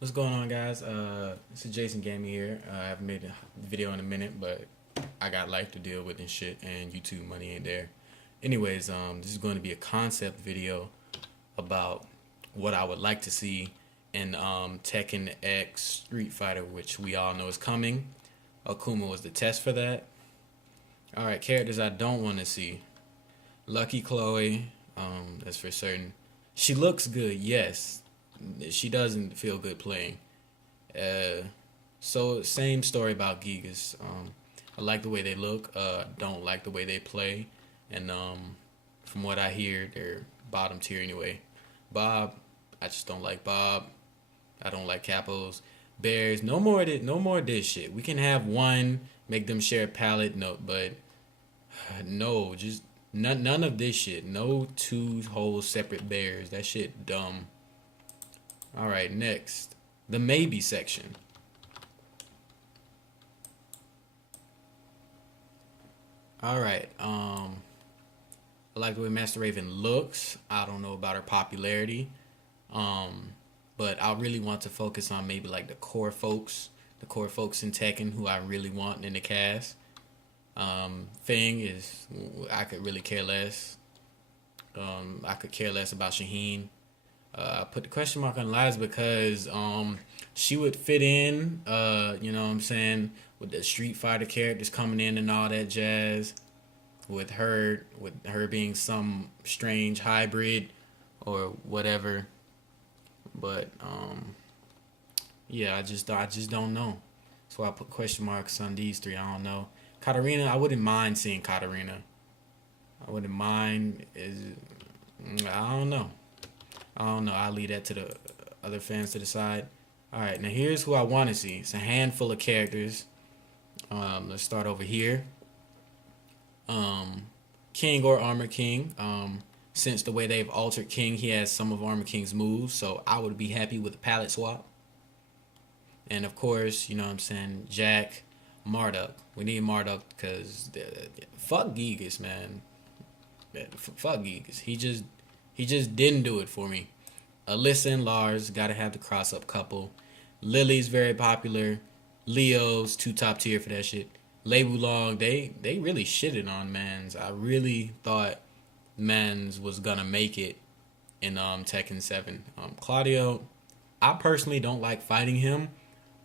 What's going on, guys? This is Jason Gaming here. I haven't made a video in a minute, but I got life to deal with and shit, and YouTube money ain't there. Anyways, this is going to be a concept video about what I would like to see in Tekken X Street Fighter, which we all know is coming. Akuma was the test for that. Alright, characters I don't want to see. Lucky Chloe, that's for certain. She looks good, yes. She doesn't feel good playing. So same story about Gigas. I like the way they look. Don't like the way they play, and from what I hear, they're bottom tier anyway. Bob, I just don't like Bob. I don't like Capos. Bears, no more of this shit. We can have one, make them share a palette, no, but no, just none of this shit. No two whole separate bears. That shit dumb. All right, next, the maybe section. All right, I like the way Master Raven looks. I don't know about her popularity, but I really want to focus on maybe like the core folks in Tekken who I really want in the cast. Thing is, I could really care less. I could care less about Shaheen. I put the question mark on Liza because she would fit in, you know what I'm saying, with the Street Fighter characters coming in and all that jazz, with her being some strange hybrid or whatever. But yeah, I just don't know. So I put question marks on these three. I don't know. Katarina, I wouldn't mind seeing Katarina. I wouldn't mind. I don't know. I'll leave that to the other fans to decide. All right, now here's who I want to see. It's a handful of characters. Let's start over here. King or Armor King. Since the way they've altered King, he has some of Armor King's moves, so I would be happy with a palette swap. And of course, you know what I'm saying, Jack, Marduk. We need Marduk because fuck Gigas, man. Fuck Gigas. He just didn't do it for me. Alyssa and Lars, gotta have the cross up couple. Lily's very popular. Leo's too top tier for that shit. Lei Wulong, they really shitted on Mans. I really thought Mans was gonna make it in Tekken 7. Claudio, I personally don't like fighting him,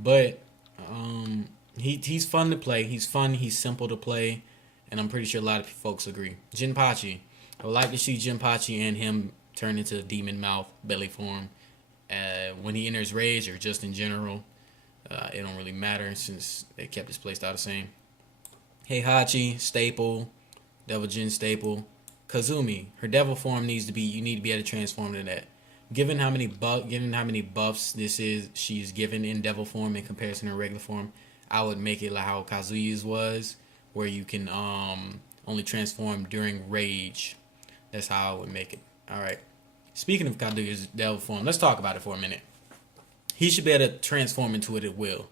but he's fun to play. He's fun. He's simple to play, and I'm pretty sure a lot of folks agree. Jinpachi. I would like to see Jinpachi and him turn into demon mouth belly form when he enters rage or just in general. It don't really matter since they kept his playstyle the same. Heihachi, staple. Devil Jin staple. Kazumi, her devil form you need to be able to transform to that. Given how many buffs she's given in devil form in comparison to regular form, I would make it like how Kazuya's was, where you can only transform during rage. That's how I would make it. Alright. Speaking of Kazuya's devil form, let's talk about it for a minute. He should be able to transform into it at will.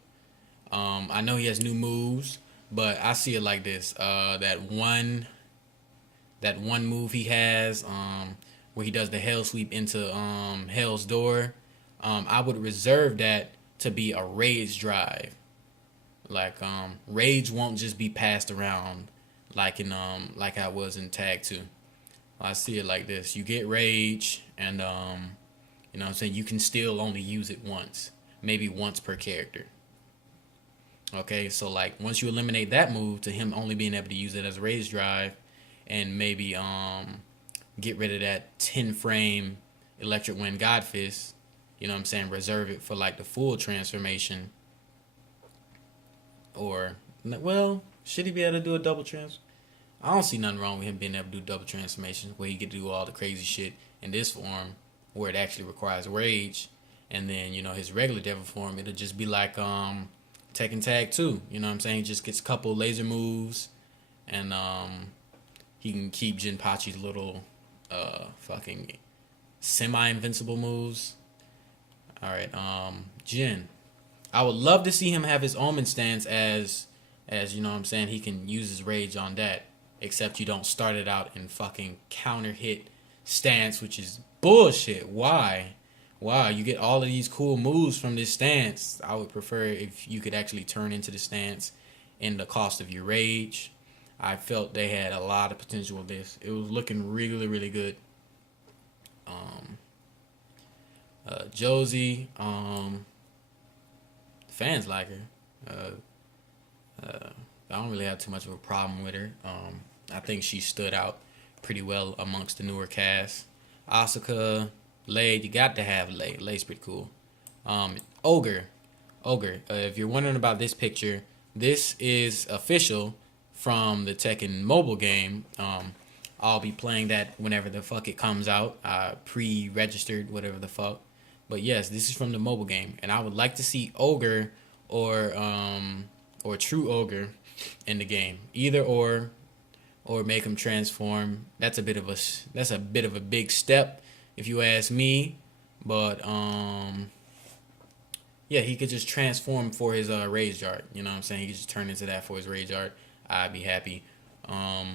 I know he has new moves, but I see it like this. That one move he has, where he does the hell sweep into Hell's Door, I would reserve that to be a rage drive. Like rage won't just be passed around like in like I was in Tag 2. I see it like this. You get rage, and you know what I'm saying, you can still only use it once. Maybe once per character. Okay, so like once you eliminate that move to him only being able to use it as a rage drive, and maybe get rid of that 10 frame Electric Wind God Fist, you know what I'm saying, reserve it for like the full transformation. Or, well, should he be able to do a double trans? I don't see nothing wrong with him being able to do double transformations where he could do all the crazy shit in this form where it actually requires rage. And then, you know, his regular devil form, it'll just be like Tekken Tag 2. You know what I'm saying? He just gets a couple laser moves, and he can keep Jinpachi's little fucking semi-invincible moves. Alright, Jin. I would love to see him have his Omen stance as you know what I'm saying, he can use his rage on that. Except you don't start it out in fucking counter hit stance, which is bullshit. Why? wow, you get all of these cool moves from this stance. I would prefer if you could actually turn into the stance in the cost of your rage. I felt they had a lot of potential with this. It was looking really, really good. Um, Josie, fans like her. I don't really have too much of a problem with her. I think she stood out pretty well amongst the newer cast. Asuka, Lei, you got to have Lei. Lei's pretty cool. Ogre, Ogre. If you're wondering about this picture, this is official from the Tekken mobile game. I'll be playing that whenever the fuck it comes out. Pre-registered, whatever the fuck. But yes, this is from the mobile game, and I would like to see Ogre or True Ogre in the game. Either or make him transform. That's a bit of a big step if you ask me. But yeah, he could just transform for his rage art. You know what I'm saying? He could just turn into that for his rage art. I'd be happy. All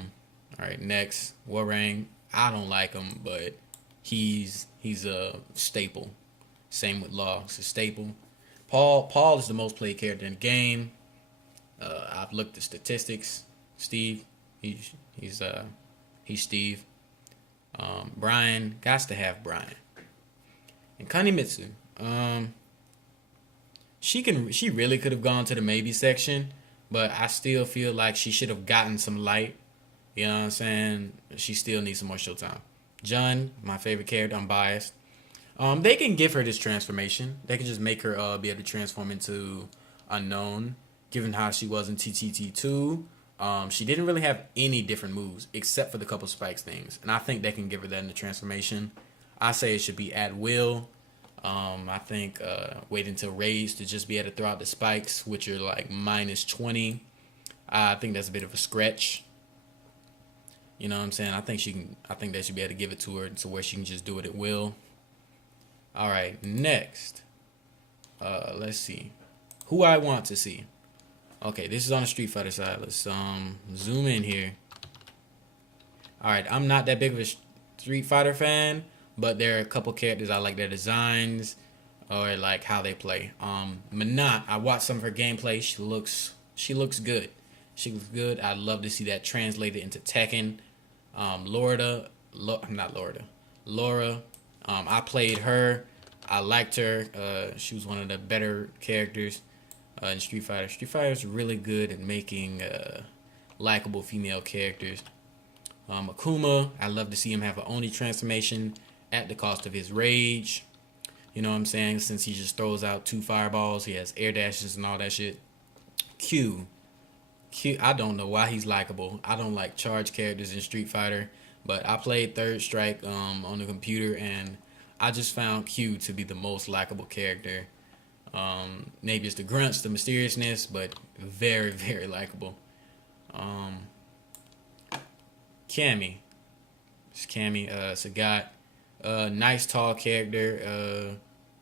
right, next, Warang. I don't like him, but he's a staple. Same with Law. It's a staple. Paul is the most played character in the game. I've looked at statistics. Steve, he's Steve. Brian, gots to have Brian. And Kanemitsu. She really could have gone to the maybe section, but I still feel like she should have gotten some light. You know what I'm saying? She still needs some more showtime. Jun, my favorite character. I'm biased. They can give her this transformation. They can just make her be able to transform into Unknown, given how she was in TTT2. She didn't really have any different moves except for the couple spikes things, and I think they can give her that in the transformation. I say it should be at will. I think wait until Rage to just be able to throw out the spikes, which are like -20. I think that's a bit of a stretch. You know what I'm saying? I think they should be able to give it to her to where she can just do it at will. All right, next. Let's see. Who I want to see. Okay, this is on the Street Fighter side. Let's zoom in here. All right, I'm not that big of a Street Fighter fan, but there are a couple characters I like their designs or like how they play. Manat, I watched some of her gameplay. She looks good. She looks good. I'd love to see that translated into Tekken. Laura. I played her. I liked her. She was one of the better characters in Street Fighter. Street Fighter is really good at making likable female characters. Akuma, I love to see him have an Oni transformation at the cost of his rage. You know what I'm saying? Since he just throws out 2 fireballs, he has air dashes and all that shit. Q, I don't know why he's likable. I don't like charge characters in Street Fighter, but I played Third Strike on the computer, and I just found Q to be the most likable character. Maybe it's the grunts, the mysteriousness, but very, very likable. Cammy. It's Cammy. Sagat. Nice tall character.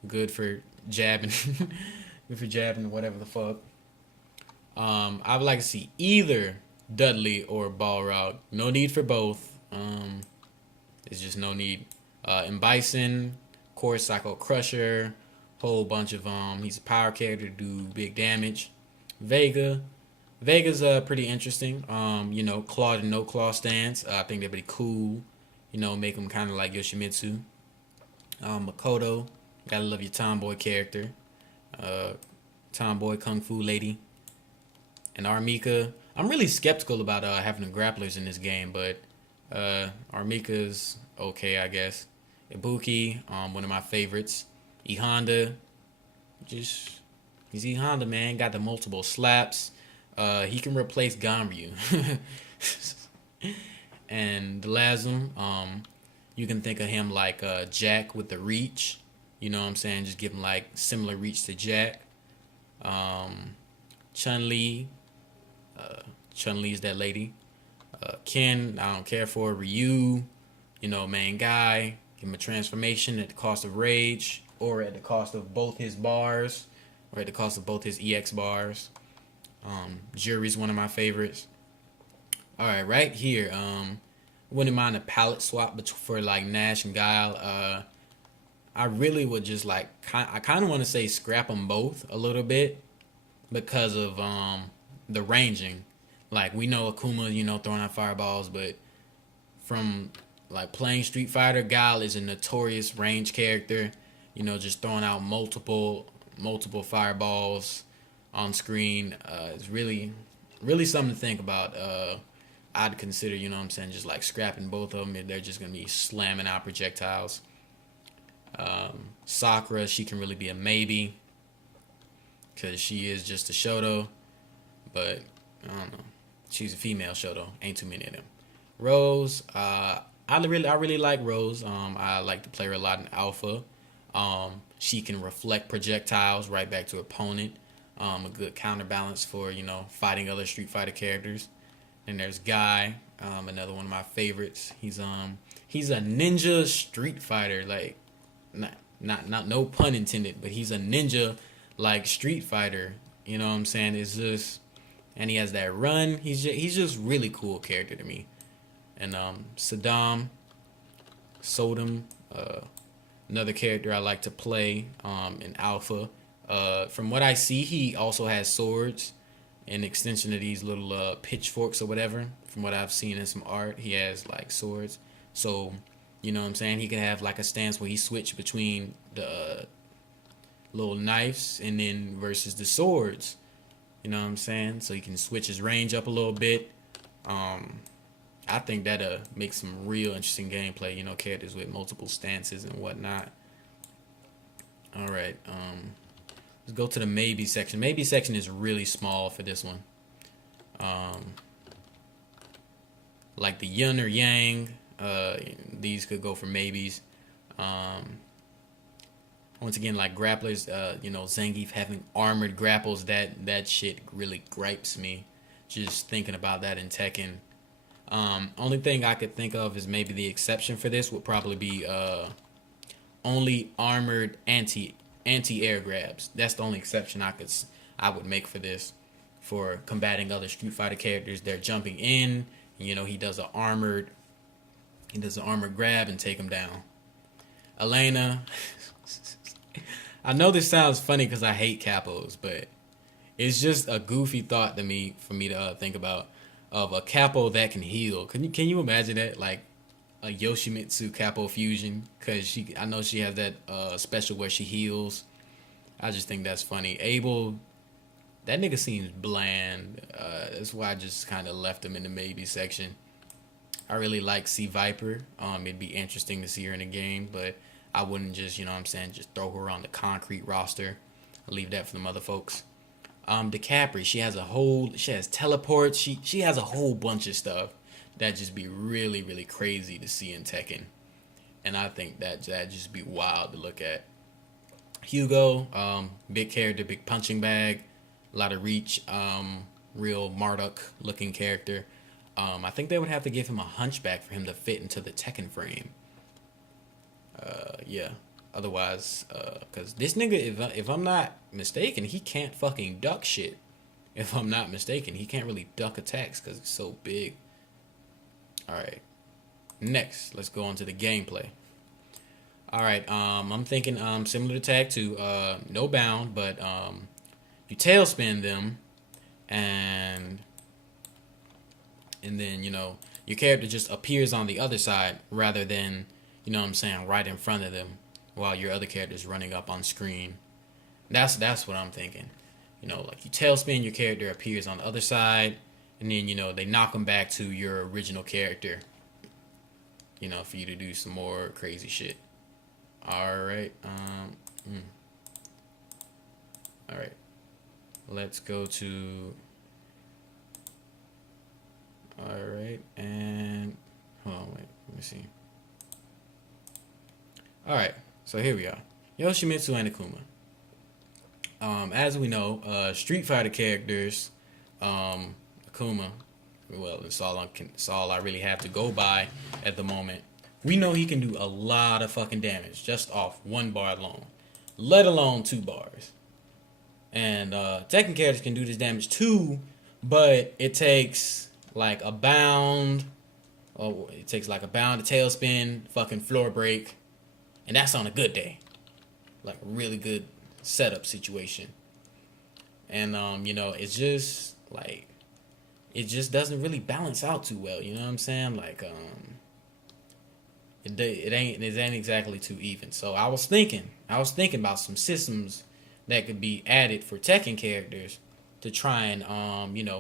Good for jabbing. Good for jabbing, whatever the fuck. I would like to see either Dudley or Balrog. No need for both. There's just no need. And Bison, of course, Psycho Crusher, whole bunch of he's a power character to do big damage. Vega's pretty interesting. Claw to no claw stance. I think they're pretty cool. Make them kind of like Yoshimitsu. Makoto, gotta love your tomboy character. Tomboy kung fu lady. And Armika, I'm really skeptical about having the grapplers in this game, but Armika's okay, I guess. Ibuki, one of my favorites. E Honda, he's E Honda, man. Got the multiple slaps. He can replace Ganryu. And the Lazum, you can think of him like Jack with the reach. You know what I'm saying? Just give him like similar reach to Jack. Chun-Li. Chun-Li's that lady. Ken, I don't care for. Ryu, main guy. Give him a transformation at the cost of rage, or at the cost of both his bars, or at the cost of both his EX bars. Jury's one of my favorites. Alright, right here, wouldn't mind a palette swap for like Nash and Guile. I really would just like I kind of want to say scrap them both a little bit because of the ranging. Like we know Akuma, throwing out fireballs, but from like playing Street Fighter, Guile is a notorious range character. Just throwing out multiple fireballs on screen. It's really something to think about. I'd consider, just like scrapping both of them if they're just gonna be slamming out projectiles. Sakura, she can really be a maybe because she is just a Shoto, but I don't know. She's a female Shoto. Ain't too many of them. Rose, I really like Rose. I like to play her a lot in Alpha. She can reflect projectiles right back to her opponent. A good counterbalance for fighting other Street Fighter characters. And there's Guy, another one of my favorites. He's a ninja Street Fighter, like not no pun intended, but he's a ninja like Street Fighter. You know what I'm saying? It's just, and he has that run. He's just really cool character to me. And Sodom, another character I like to play in Alpha. From what I see, he also has swords, an extension of these little pitchforks or whatever. From what I've seen in some art, he has like swords. So, you know what I'm saying? He can have like a stance where he switch between the little knives and then versus the swords. You know what I'm saying? So he can switch his range up a little bit. I think that'll make some real interesting gameplay, characters with multiple stances and whatnot. Alright, let's go to the maybe section. Maybe section is really small for this one. Like the yin or yang, these could go for maybes. Once again, like grapplers, Zangief having armored grapples, that shit really gripes me. Just thinking about that in Tekken. Only thing I could think of is maybe the exception for this would probably be only armored anti-air grabs. That's the only exception I would make for this, for combating other Street Fighter characters. They're jumping in, he does an armored grab and take him down. Elena, I know this sounds funny because I hate capos, but it's just a goofy thought to me for me to think about, of a capo that can heal. Can you imagine that, like a Yoshimitsu capo fusion? Because I know she has that special where she heals. I just think that's funny. Abel, that nigga seems bland. That's why I just kind of left him in the maybe section. I really like C Viper. It'd be interesting to see her in a game, but I wouldn't just, just throw her on the concrete roster. I'll leave that for the other folks. DeCapri, she has teleports. She has a whole bunch of stuff that just be really, really crazy to see in Tekken. And I think that just be wild to look at. Hugo, big character, big punching bag, a lot of reach, real Marduk looking character. I think they would have to give him a hunchback for him to fit into the Tekken frame. Yeah. Otherwise, because this nigga, if I'm not mistaken, he can't fucking duck shit. If I'm not mistaken, he can't really duck attacks because he's so big. Alright. Next, let's go on to the gameplay. Alright, I'm thinking similar to Tag 2, no bound, but you tailspin them, and then, your character just appears on the other side rather than, right in front of them, while your other character is running up on screen. That's what I'm thinking. Like you tailspin, your character appears on the other side, and then, they knock them back to your original character, for you to do some more crazy shit. Alright. Alright. Let's go to... Alright, and... Hold on, wait. Let me see. Alright. So here we are. Yoshimitsu and Akuma. As we know, Street Fighter characters, Akuma, well, it's all I really have to go by at the moment. We know he can do a lot of fucking damage just off one bar alone, let alone 2 bars. And Tekken characters can do this damage too, but it takes like a bound, a tailspin, fucking floor break. And that's on a good day. like a really good setup situation. And it's just like it just doesn't really balance out too well. You know what I'm saying? Like it ain't exactly too even. So I was thinking about some systems that could be added for Tekken characters to try and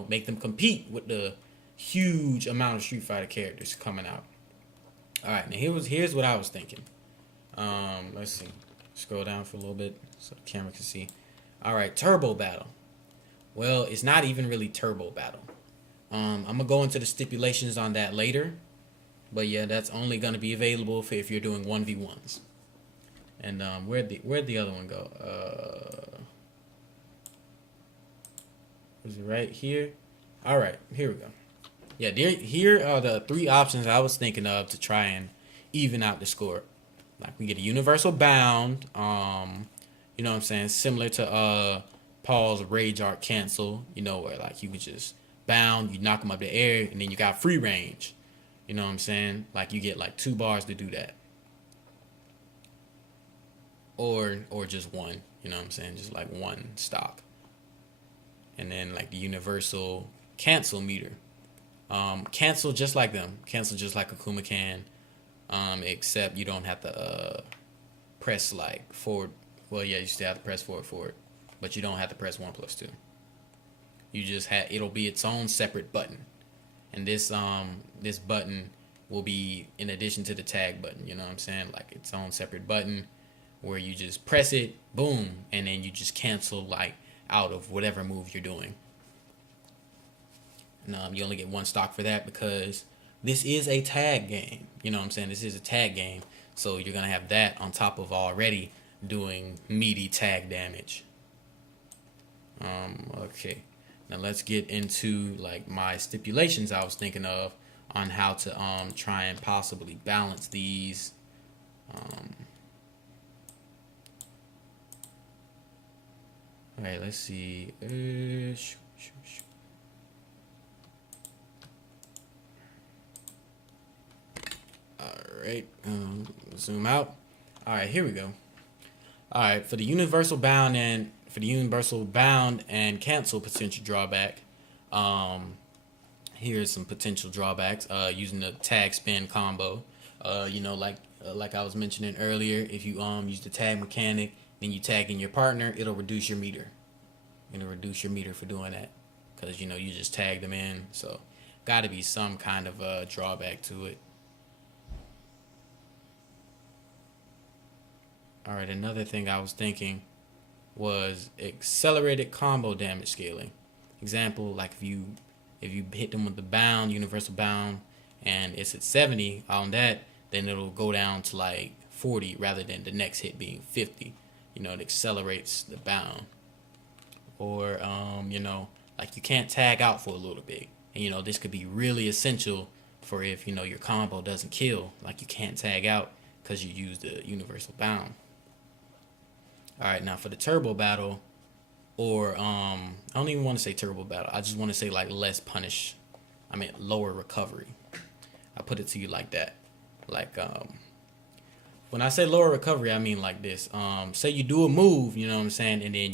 make them compete with the huge amount of Street Fighter characters coming out. All right, now here's what I was thinking. Let's see, scroll down for a little bit so the camera can see. All right, Turbo Battle. Well, it's not even really Turbo Battle. I'm gonna go into the stipulations on that later, but yeah, that's only gonna be available for if you're doing 1v1s. And where'd the other one go? Was it right here? All right, here we go. Yeah, here are the three options I was thinking of to try and even out the score. Like we get a universal bound, you know what I'm saying, similar to Paul's Rage Art Cancel, where like you can just bound, you knock them up the air, and then you got free range. You know what I'm saying? Like you get like 2 bars to do that. Or just one, you know what I'm saying? Just like one stock. And then like the universal cancel meter. Cancel just like them. Cancel just like Akuma can. Except you don't have to press like forward. Well, yeah, you still have to press forward, but you don't have to press 1+2. You just it'll be its own separate button, and this button will be in addition to the tag button. You know what I'm saying? Like its own separate button where you just press it, boom, and then you just cancel like out of whatever move you're doing. And you only get 1 stock for that because this is a tag game. You know what I'm saying? This is a tag game. So you're going to have that on top of already doing meaty tag damage. Okay. Now let's get into like my stipulations I was thinking of on how to try and possibly balance these. All right, let's see. Alright, zoom out. Alright, here we go. Alright, for the universal bound and cancel potential drawback, here's some potential drawbacks using the tag spin combo. Like I was mentioning earlier, if you use the tag mechanic, then you tag in your partner, it'll reduce your meter. It'll reduce your meter for doing that because you just tag them in. So, got to be some kind of drawback to it. All right, another thing I was thinking was accelerated combo damage scaling. Example, like if you hit them with the bound, universal bound, and it's at 70 on that, then it'll go down to like 40 rather than the next hit being 50. It accelerates the bound. Or like you can't tag out for a little bit. And this could be really essential for if your combo doesn't kill, like you can't tag out because you use the universal bound. All right, now for the turbo battle, or I don't even want to say turbo battle. I just want to say like lower recovery. I put it to you like that. Like when I say lower recovery, I mean like this. Say you do a move, you know what I'm saying, and then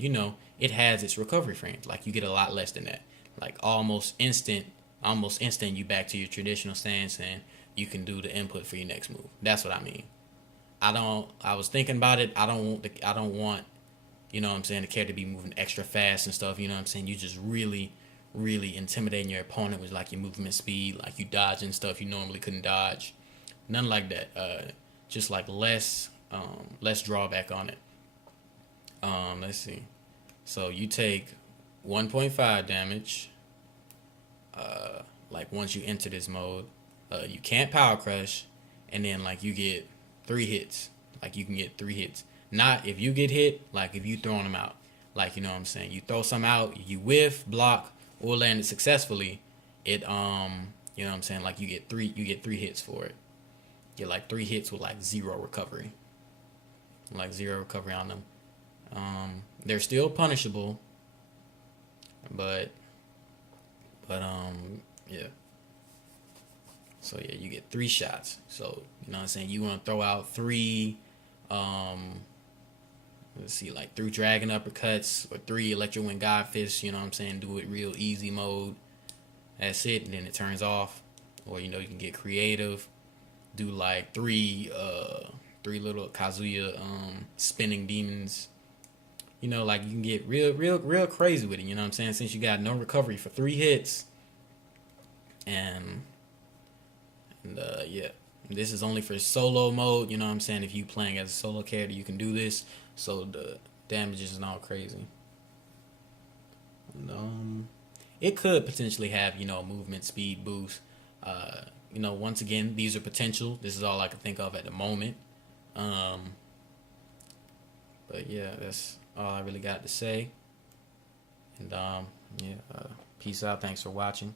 it has its recovery frames. Like you get a lot less than that. Like almost instant you back to your traditional stance and you can do the input for your next move. That's what I mean. I was thinking about it. I don't want, the character to be moving extra fast and stuff, you know what I'm saying? You just really, really intimidating your opponent with like your movement speed, like you dodging stuff you normally couldn't dodge. None like that. Just like less drawback on it. Let's see. So you take 1.5 damage, like once you enter this mode. You can't power crush, and then like you get 3 hits. Like you can get 3 hits. Not if you get hit, like if you throwing them out. Like, you know what I'm saying? You throw some out, you whiff, block, or land it successfully. It you know what I'm saying? Like you get 3 hits for it. You get like 3 hits with like 0 recovery. Like 0 recovery on them. They're still punishable. But yeah. So yeah, you get 3 shots. So, you know what I'm saying? You want to throw out 3 let's see, like 3 dragon uppercuts or 3 electro wind god fists, you know what I'm saying, do it real easy mode. That's it, and then it turns off. Or you can get creative, do like 3 little Kazuya spinning demons. Like you can get real crazy with it, you know what I'm saying? Since you got no recovery for 3 hits. And yeah. This is only for solo mode, you know what I'm saying? If you playing as a solo character, you can do this. So the damage isn't all crazy. And, it could potentially have, movement speed boost. Once again, these are potential. This is all I can think of at the moment. But yeah, that's all I really got to say. And peace out. Thanks for watching.